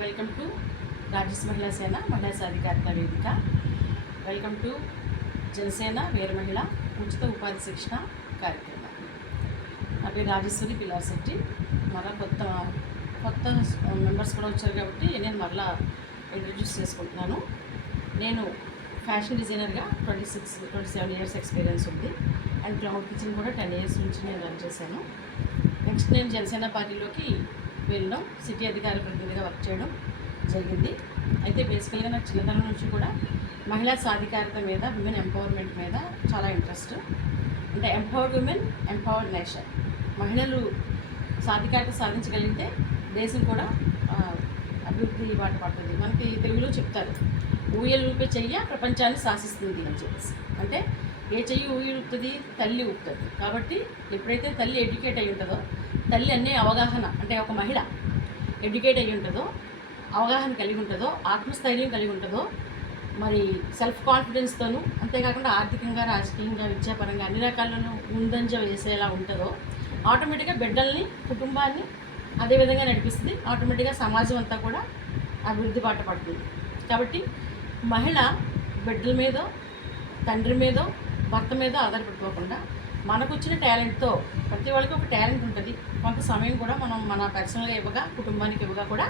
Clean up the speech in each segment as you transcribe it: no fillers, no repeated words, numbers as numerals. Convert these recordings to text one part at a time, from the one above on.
Welcome to Rajas మహిళా సేన మహిళా సాధికారత వేదిక. వెల్కమ్ టు జనసేన వీర మహిళ ఉచిత ఉపాధి శిక్షణ కార్యక్రమం. నా పేరు రాజేశ్వరి పిల్లాశెట్టి. మరలా కొత్త మెంబర్స్ కూడా వచ్చారు కాబట్టి నేను మరలా ఇంట్రడ్యూస్ చేసుకుంటున్నాను. నేను ఫ్యాషన్ డిజైనర్గా 27 ఇయర్స్ ఎక్స్పీరియన్స్ ఉంది. అండ్ క్లౌడ్ కిచెన్ కూడా 10 ఇయర్స్ నుంచి నేను రన్ చేశాను. నెక్స్ట్ నేను జనసేన పార్టీలోకి వెళ్ళడం, సిటీ అధికార ప్రతినిధిగా వర్క్ చేయడం జరిగింది. అయితే బేసికల్గా నాకు చిన్నతనం నుంచి కూడా మహిళా సాధికారత మీద, విమెన్ ఎంపవర్మెంట్ మీద చాలా ఇంట్రెస్ట్. అంటే ఎంపవర్డ్ విమెన్, ఎంపవర్డ్ నేషన్. మహిళలు సాధికారత సాధించగలిగితే దేశం కూడా అభివృద్ధి బాట పడుతుంది. మనకి తెలుగులో చెప్తారు, ఊయలు ఊపే చెయ్య ప్రపంచాన్ని శాసిస్తుంది అని చెప్పేసి. అంటే ఏ చెయ్యి ఊపి తల్లి ఊపుతుంది. కాబట్టి ఎప్పుడైతే తల్లి ఎడ్యుకేట్ అయి ఉంటుందో, తల్లి అనే అవగాహన, అంటే ఒక మహిళ ఎడ్యుకేట్ అయ్యి ఉంటుందో, అవగాహన కలిగి ఉంటుందో, ఆత్మస్థైర్యం కలిగి ఉంటుందో, మరి సెల్ఫ్ కాన్ఫిడెన్స్తోనూ, అంతేకాకుండా ఆర్థికంగా, రాజకీయంగా, విద్యాపరంగా అన్ని రకాలను ముందంజ వేసేలా ఉంటుందో ఆటోమేటిక్గా బిడ్డల్ని, కుటుంబాన్ని అదేవిధంగా నడిపిస్తుంది. ఆటోమేటిక్గా సమాజం అంతా కూడా అభివృద్ధి బాట పడుతుంది. కాబట్టి మహిళ బిడ్డల మీదో, తండ్రి మీదో, భర్త మీదో ఆధారపడిపోకుండా మనకు వచ్చిన టాలెంట్తో, ప్రతి వాళ్ళకి ఒక టాలెంట్ ఉంటుంది. కొంత సమయం కూడా మనం మన పర్సనల్గా ఇవ్వగా, కుటుంబానికి ఇవ్వగా కూడా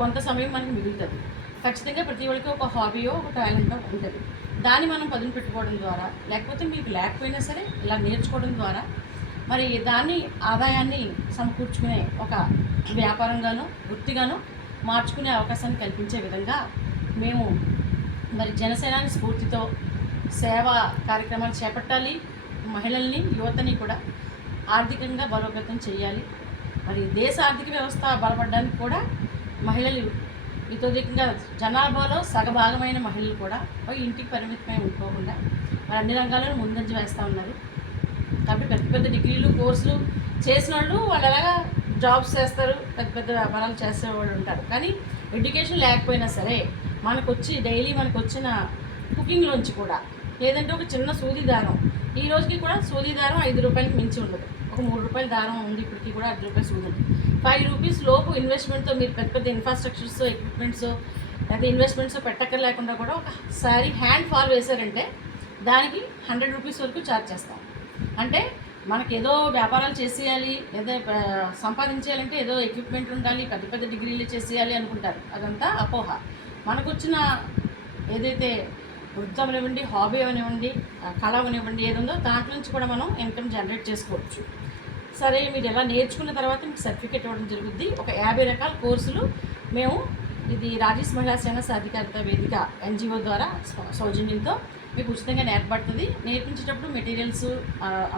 కొంత సమయం మనకు మిగులుతుంది. ఖచ్చితంగా ప్రతి వాళ్ళకి ఒక హాబీయో, ఒక టాలెంటో ఉంటుంది. దాన్ని మనం పదును పెట్టుకోవడం ద్వారా, లేకపోతే మీకు లేకపోయినా సరే ఇలా నేర్చుకోవడం ద్వారా మరి దాన్ని ఆదాయాన్ని సమకూర్చుకునే ఒక వ్యాపారంగానో, వృత్తిగానో మార్చుకునే అవకాశాన్ని కల్పించే విధంగా మేము మరి జనసేనాని స్ఫూర్తితో సేవా కార్యక్రమాలు చేపట్టాలి. మహిళల్ని, యువతని కూడా ఆర్థికంగా బలోపేతం చేయాలి. మరి దేశ ఆర్థిక వ్యవస్థ బలపడడానికి కూడా మహిళలు ఇతోధికంగా జనాభాలో సగభాగమైన మహిళలు కూడా ఇంటికి పరిమితమై ఉండిపోకుండా మరి అన్ని రంగాలను ముందంజ వేస్తూ ఉన్నారు. కాబట్టి పెద్ద పెద్ద డిగ్రీలు, కోర్సులు చేసిన వాళ్ళు ఎలాగా జాబ్స్ చేస్తారు, పెద్ద పెద్ద వ్యాపారాలు చేసేవాళ్ళు ఉంటారు. కానీ ఎడ్యుకేషన్ లేకపోయినా సరే డైలీ మనకు వచ్చిన కుకింగ్లోంచి కూడా లేదంటే ఒక చిన్న సూది దారం, ఈ రోజుకి కూడా సూది దారం 5 రూపాయలకి మించి ఉండదు. ఒక 3 రూపాయల దారం ఉంది, ఇప్పటికీ కూడా 5 రూపాయలు సూది ఉంది. 5 రూపీస్ లోపు ఇన్వెస్ట్మెంట్తో మీరు పెద్ద పెద్ద ఇన్ఫ్రాస్ట్రక్చర్స్, ఎక్విప్మెంట్స్, లేకపోతే ఇన్వెస్ట్మెంట్స్ పెట్టక్కర్లేకుండా కూడా ఒక సారీ హ్యాండ్ ఫాల్ వేశారంటే దానికి 100 రూపీస్ వరకు ఛార్జ్ చేస్తాం. అంటే మనకి ఏదో వ్యాపారాలు చేసేయాలి, ఏదో సంపాదించేయాలంటే ఏదో ఎక్విప్మెంట్ ఉండాలి, పెద్ద పెద్ద డిగ్రీలు చేసేయాలి అనుకుంటారు. అదంతా అపోహ. మనకు వచ్చిన ఏదైతే వృత్తి అవనివ్వండి, హాబీ అవనివ్వండి, కళ అవనివ్వండి, ఏది ఉందో దాంట్లో నుంచి కూడా మనం ఇన్కమ్ జనరేట్ చేసుకోవచ్చు. సరే, మీరు ఎలా నేర్చుకున్న తర్వాత మీకు సర్టిఫికేట్ ఇవ్వడం జరుగుద్ది. ఒక 50 రకాల కోర్సులు మేము ఇది రాజస్ మహిళా సేన సాధికారత వేదిక NGO ద్వారా సౌజన్యంతో మీకు ఉచితంగా నేర్పడుతుంది. నేర్పించేటప్పుడు మెటీరియల్స్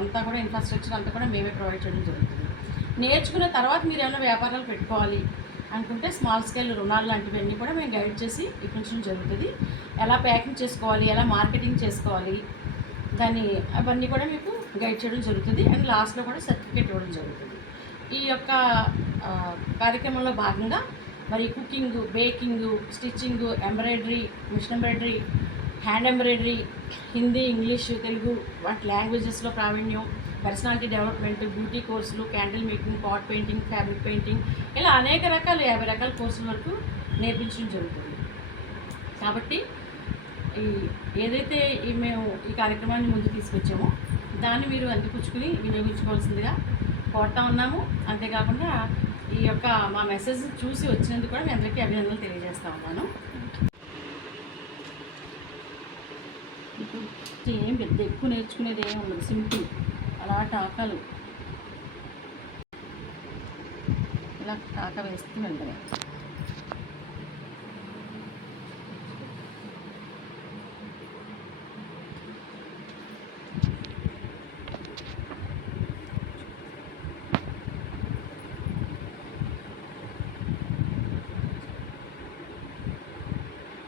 అంతా కూడా, ఇన్ఫ్రాస్ట్రక్చర్ అంతా కూడా మేమే ప్రొవైడ్ చేయడం జరుగుతుంది. నేర్చుకున్న తర్వాత మీరు ఏమైనా వ్యాపారాలు పెట్టుకోవాలి అనుకుంటే స్మాల్ స్కేల్ రుణాలు లాంటివన్నీ కూడా మేము గైడ్ చేసి ఇప్పించడం జరుగుతుంది. ఎలా ప్యాకింగ్ చేసుకోవాలి, ఎలా మార్కెటింగ్ చేసుకోవాలి, అవన్నీ కూడా మీకు గైడ్ చేయడం జరుగుతుంది. అండ్ లాస్ట్లో కూడా సర్టిఫికేట్ ఇవ్వడం జరుగుతుంది. ఈ యొక్క కార్యక్రమంలో భాగంగా మరి cooking, baking, stitching, embroidery, machine embroidery, hand embroidery, Hindi, English, Telugu వాటి లాంగ్వేజెస్లో ప్రావీణ్యం, పర్సనాలిటీ డెవలప్మెంట్, బ్యూటీ కోర్సులు, candle making, pot painting, fabric painting, ఇలా అనేక రకాల 50 రకాల కోర్సుల వరకు నేర్పించడం జరుగుతుంది. కాబట్టి ఏదైతే మేము ఈ కార్యక్రమాన్ని ముందు తీసుకొచ్చామో దాన్ని మీరు అందిపుచ్చుకుని వినియోగించుకోవాల్సిందిగా కోరుతా ఉన్నాము. అంతేకాకుండా ఈ యొక్క మా మెసేజ్ చూసి వచ్చినందుకు కూడా మీ అందరికీ అభినందనలు తెలియజేస్తా ఉన్నాను. ఏం పెద్ద ఎక్కువ నేర్చుకునేది ఏమి ఉండదు, సింపుల్. అలా టాకాలు ఇలా టాకా వేస్తూ వెళ్తాయి.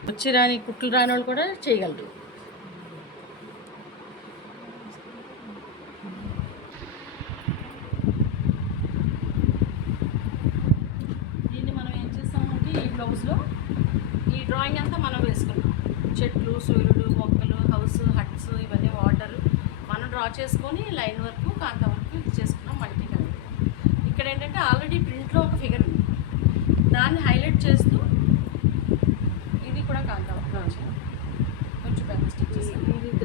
వచ్చి రాని, కుట్లు రాని వాళ్ళు కూడా చేయగలరు. బ్లౌజ్లో ఈ డ్రాయింగ్ అంతా మనం వేసుకున్నాం. చెట్లు, సూర్యుడు, మొక్కలు, హౌస్, హట్స్, ఇవన్నీ వాటర్ మనం డ్రా చేసుకొని లైన్ వరకు, కాంత వరకు ఇది చేసుకున్నాం. మల్టీ కలర్ ఇక్కడ ఏంటంటే ఆల్రెడీ ప్రింట్లో ఒక ఫిగర్ ఉంది, దాన్ని హైలైట్ చేస్తూ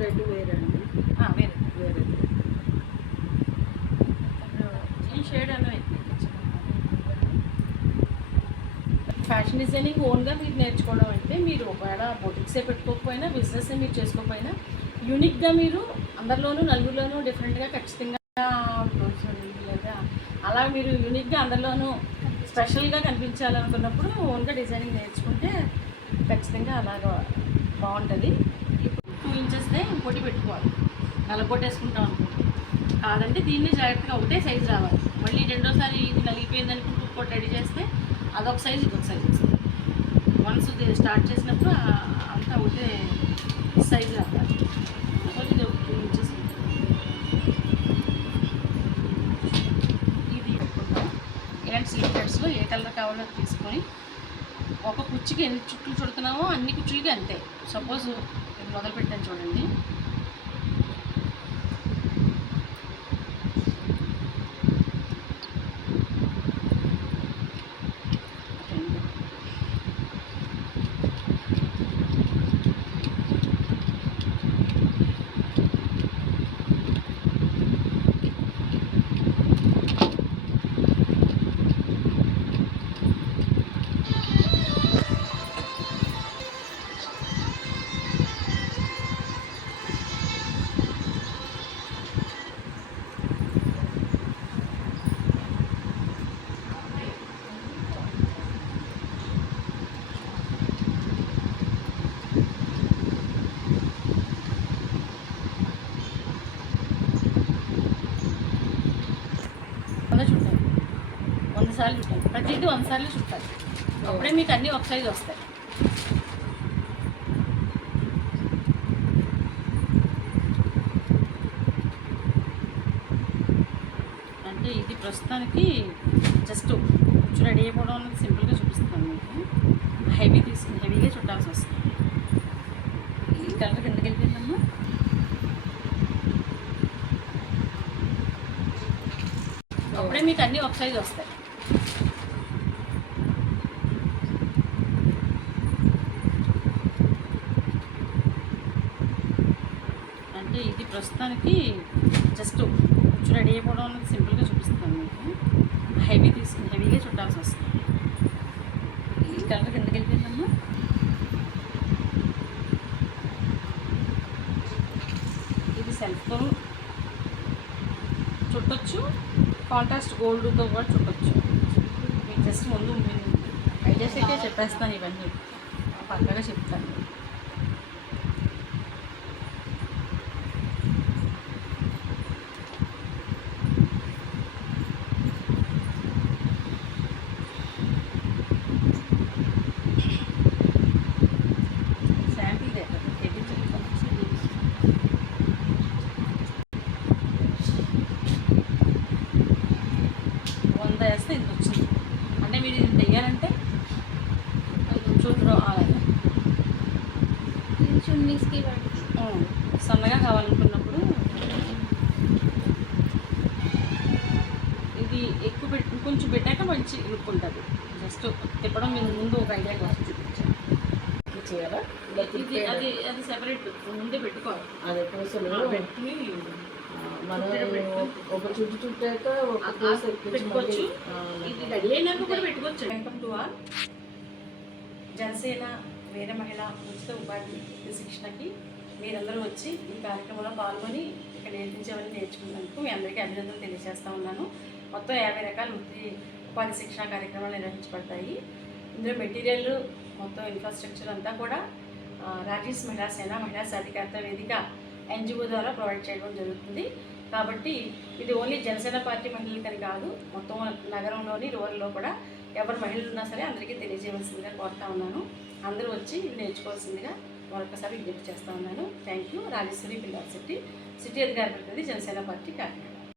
రెడ్ వేరే అండి. వేరే వేరే ఈ షేడ్ అనేది ఫ్యాషన్ డిజైనింగ్ ఓన్గా మీరు నేర్చుకోవడం అంటే మీరు ఒకవేళ బొటిక్సే పెట్టుకోకపోయినా బిజినెస్ మీరు చేసుకోకపోయినా యూనిక్గా మీరు అందరిలోనూ నలుగురిలోనూ డిఫరెంట్గా ఖచ్చితంగా లేదా అలా మీరు యూనిక్గా అందరిలోనూ స్పెషల్గా కనిపించాలనుకున్నప్పుడు ఓన్గా డిజైనింగ్ నేర్చుకుంటే ఖచ్చితంగా అలాగా బాగుంటుంది. ఇప్పుడు 2 ఇంచెస్దే ఇంకోటి పెట్టుకోవాలి, నలగొట్టు వేసుకుంటాం అనుకుంటే కాదంటే దీన్ని జాగ్రత్తగా ఒకటే సైజు రావాలి. మళ్ళీ రెండోసారి ఇది నలిగిపోయింది అనుకుంటూ ఇంకోటి రెడీ చేస్తే అదొక సైజు ఇదొక సైజు వస్తుంది. వన్స్ స్టార్ట్ చేసినప్పుడు అంతా ఒకటే సైజు రావాలి. ఇది ఒక 2 ఇంచెస్ ఇది పెట్టుకుంటాం. ఇలాంటి సిల్క్ థ్రెడ్స్లో ఏ కలర్ కావాలో తీసుకొని ఒక కుర్చీకి ఎన్ని చుట్లు చుడుతున్నామో అన్ని కుర్చీలకి అంతే. సపోజ్ ఇది మొదలు పెట్టాను చూడండి, చుట్టాలి 100 సార్లు చుట్టాలి. ప్రతిదీ 100 సార్లు చుట్టాలి. అప్పుడే మీకు అన్నీ ఒక సైజు వస్తాయి. అంటే ఇది ప్రస్తుతానికి జస్ట్ కొంచెం రెడీ అయిపోవడం అనేది సింపుల్గా చూపిస్తాను మీకు. హెవీగా చుట్టాల్సి వస్తుంది. ఈ కలర్ కిందకి వెళ్ళిపోయిందమ్మా. అప్పుడే మీకు అన్నీ ఒక సైజు వస్తాయి. అంటే ఇది ప్రస్తుతానికి జస్ట్ కొంచెం రెడీ అయిపోవడం అనేది సింపుల్గా చూపిస్తాను మీకు. హెవీగా చుట్టాల్సి వస్తుంది. ఈ కలర్ కిందకి వెళ్ళిపోయిందమ్మా. ఇది సెల్ఫ్తో చుట్టొచ్చు, కాంట్రాస్ట్ గోల్డ్తో కూడా చుట్టొచ్చు. మీకు జస్ట్ ముందు ఐడియాస్ అయితే చెప్పేస్తాను, ఇవన్నీ పక్కగా చెప్తాను. శాంపిల్ వేస్తే ఇంత వచ్చింది. అంటే మీరు ఇది తెయ్యాలంటే చూడడం అలాగే చున్నీస్కి సన్నగా కావాలనుకున్నప్పుడు ఇది ఎక్కువ కొంచెం పెట్టాక మంచి లుక్ ఉంటుంది. జస్ట్ తిప్పడం మీరు ముందు ఒక ఐడియా కోసం చూపించాను. చేయాలా? ఇది అది సెపరేట్ ముందే పెట్టుకోవాలి. అదే పూసలు పెట్టి మనం ఒక చుట్టాక ఒక పెట్టుకోవచ్చు. ఇది రెడీ అయినాక కూడా పెట్టుకోవచ్చు. వెల్కమ్ టు ఆల్ జనసేన వీర మహిళ ఉచిత ఉపాధి శిక్షణకి మీరందరూ వచ్చి ఈ కార్యక్రమంలో పాల్గొని ఇక్కడ నేర్పించేవన్నీ నేర్చుకున్నందుకు మీ అందరికీ అభినందనలు తెలియజేస్తూ ఉన్నాను. మొత్తం 50 రకాల ఉపాధి శిక్షణ కార్యక్రమాలు నిర్వహించబడతాయి. ఇందులో మెటీరియల్ మొత్తం ఇన్ఫ్రాస్ట్రక్చర్ అంతా కూడా రాజేష్ మహిళా సేన మహిళా సాధికారత వేదిక NGO ద్వారా ప్రొవైడ్ చేయడం జరుగుతుంది. కాబట్టి ఇది ఓన్లీ జనసేన పార్టీ మహిళలకని కాదు, మొత్తం నగరంలోని రూరల్లో కూడా ఎవరు మహిళలు ఉన్నా సరే అందరికీ తెలియజేయవలసిందిగా కోరుతా ఉన్నాను. అందరూ వచ్చి ఇవి నేర్చుకోవాల్సిందిగా మరొకసారి విజ్ఞప్తి చేస్తూ ఉన్నాను. Thank you. Rajeshwari pillar city అధికార ప్రతినిధి జనసేన పార్టీ కార్యక్రమం.